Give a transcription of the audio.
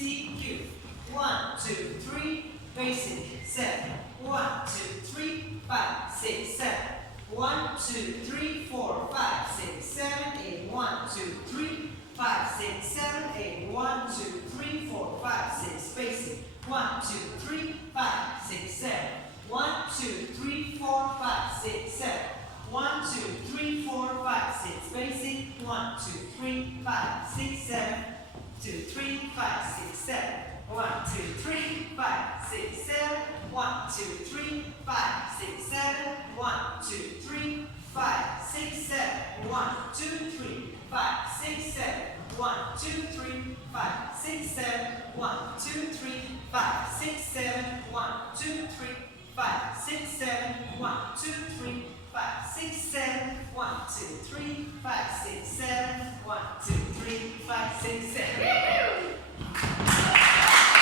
CQ. 1, 2, 3, basic, 7. 1, 2, 3, 5, 6, 7. 1, 2, 3, 4, 5, 6, 7, 8. 1, 2, 3, 5, 6, 7, 8. 1, 2, 3, 4, 5, 6, basic. 1, 2, 3, 5, 6, 7. 1, 2, 3, 4, 5, 6, 7. 1, 2, 3, 4, 5, 6, basic. 1, 2, 3, 5, 6, 7. 2, 3, 5, 6, 7. 1, 2, 3, 5, 6, 7. 1, 2, 3, 5, 6, 7. 1, 2, 3, 5, 6, 7. 1, 2, 3, 5, 6, 7. 1, 2, 3, 5, 6, 7. 1, 2, 3, 5, 6, 7. 1, 2, 3, 5, 6, 7. 1, 2, 3, 5, 6, 7. 1, 2, 3, 5, 6, 7. 1, 2, 3, 5, 6, 7.